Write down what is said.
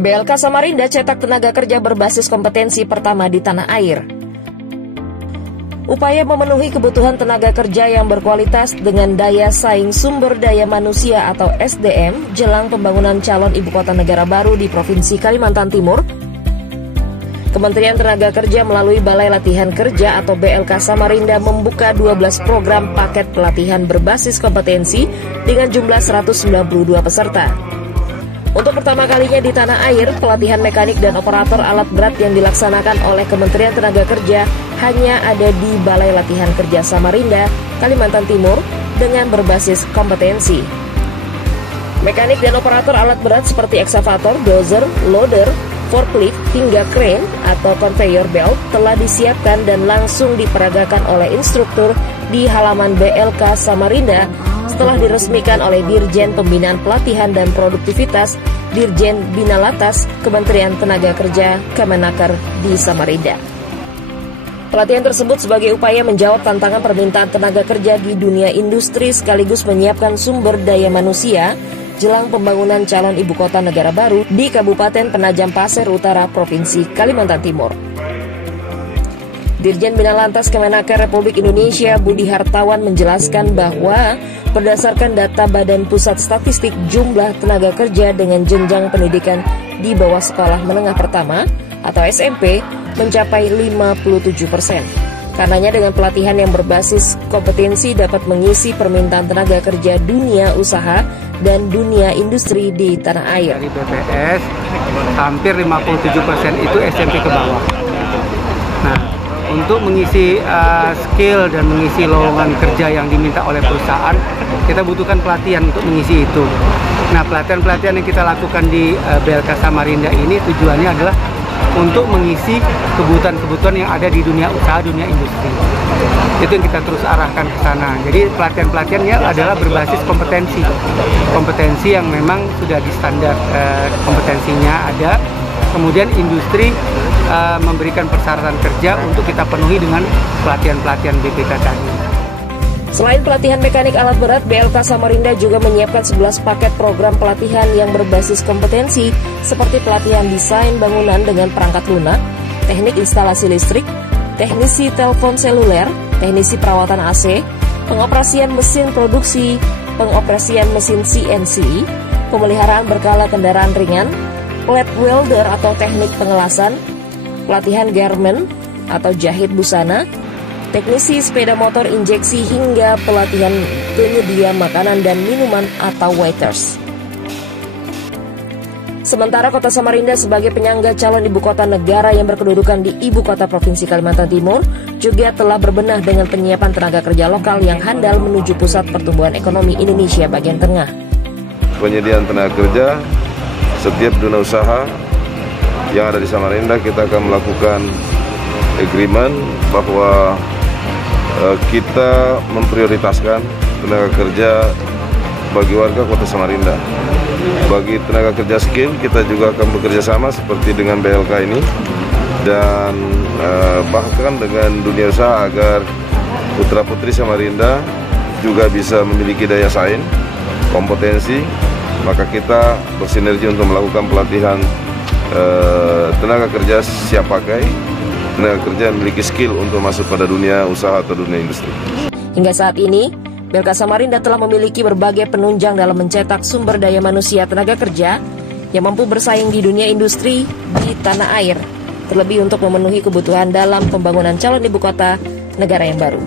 BLK Samarinda cetak tenaga kerja berbasis kompetensi pertama di tanah air. Upaya memenuhi kebutuhan tenaga kerja yang berkualitas dengan daya saing sumber daya manusia atau SDM jelang pembangunan calon ibu kota negara baru di Provinsi Kalimantan Timur, Kementerian Tenaga Kerja melalui Balai Latihan Kerja atau BLK Samarinda membuka 12 program paket pelatihan berbasis kompetensi dengan jumlah 192 peserta. Untuk pertama kalinya di tanah air, pelatihan mekanik dan operator alat berat yang dilaksanakan oleh Kementerian Tenaga Kerja hanya ada di Balai Latihan Kerja Samarinda, Kalimantan Timur, dengan berbasis kompetensi. Mekanik dan operator alat berat seperti ekskavator, dozer, loader, forklift, hingga crane atau conveyor belt telah disiapkan dan langsung diperagakan oleh instruktur di halaman BLK Samarinda setelah diresmikan oleh Dirjen Pembinaan Pelatihan dan Produktivitas Dirjen Binalatas Kementerian Tenaga Kerja Kemenaker di Samarinda. Pelatihan tersebut sebagai upaya menjawab tantangan permintaan tenaga kerja di dunia industri sekaligus menyiapkan sumber daya manusia jelang pembangunan calon ibu kota negara baru di Kabupaten Penajam Pasir Utara, Provinsi Kalimantan Timur. Dirjen Binalantas Kemenaker Republik Indonesia Budi Hartawan menjelaskan bahwa berdasarkan data Badan Pusat Statistik, jumlah tenaga kerja dengan jenjang pendidikan di bawah sekolah menengah pertama atau SMP mencapai 57%. Karenanya dengan pelatihan yang berbasis kompetensi dapat mengisi permintaan tenaga kerja dunia usaha dan dunia industri di tanah air. Dari BPS, hampir 57% itu SMP ke bawah. Nah, untuk mengisi skill dan mengisi lowongan kerja yang diminta oleh perusahaan, kita butuhkan pelatihan untuk mengisi itu. Nah, pelatihan-pelatihan yang kita lakukan di BLK Samarinda ini tujuannya adalah untuk mengisi kebutuhan-kebutuhan yang ada di dunia usaha, dunia industri. Itu yang kita terus arahkan ke sana. Jadi pelatihan-pelatihannya adalah berbasis kompetensi. Kompetensi yang memang sudah di standar kompetensinya ada. Kemudian industri memberikan persyaratan kerja untuk kita penuhi dengan pelatihan-pelatihan BPK tadi. Selain pelatihan mekanik alat berat, BLK Samarinda juga menyiapkan 11 paket program pelatihan yang berbasis kompetensi seperti pelatihan desain bangunan dengan perangkat lunak, teknik instalasi listrik, teknisi telepon seluler, teknisi perawatan AC, pengoperasian mesin produksi, pengoperasian mesin CNC, pemeliharaan berkala kendaraan ringan, flat welder atau teknik pengelasan, pelatihan garment atau jahit busana, teknisi sepeda motor injeksi hingga pelatihan penyedia makanan dan minuman atau waiters. Sementara Kota Samarinda sebagai penyangga calon ibu kota negara yang berkedudukan di ibu kota Provinsi Kalimantan Timur juga telah berbenah dengan penyiapan tenaga kerja lokal yang handal menuju pusat pertumbuhan ekonomi Indonesia bagian tengah. Penyediaan tenaga kerja, setiap dunia usaha yang ada di Samarinda kita akan melakukan agreement bahwa kita memprioritaskan tenaga kerja bagi warga Kota Samarinda. Bagi tenaga kerja skill kita juga akan bekerja sama seperti dengan BLK ini dan bahkan dengan dunia usaha agar putra-putri Samarinda juga bisa memiliki daya saing, kompetensi, maka kita bersinergi untuk melakukan pelatihan tenaga kerja siap pakai, tenaga kerja yang memiliki skill untuk masuk pada dunia usaha atau dunia industri. Hingga saat ini, BLK Samarinda telah memiliki berbagai penunjang dalam mencetak sumber daya manusia tenaga kerja yang mampu bersaing di dunia industri di tanah air, terlebih untuk memenuhi kebutuhan dalam pembangunan calon ibu kota negara yang baru.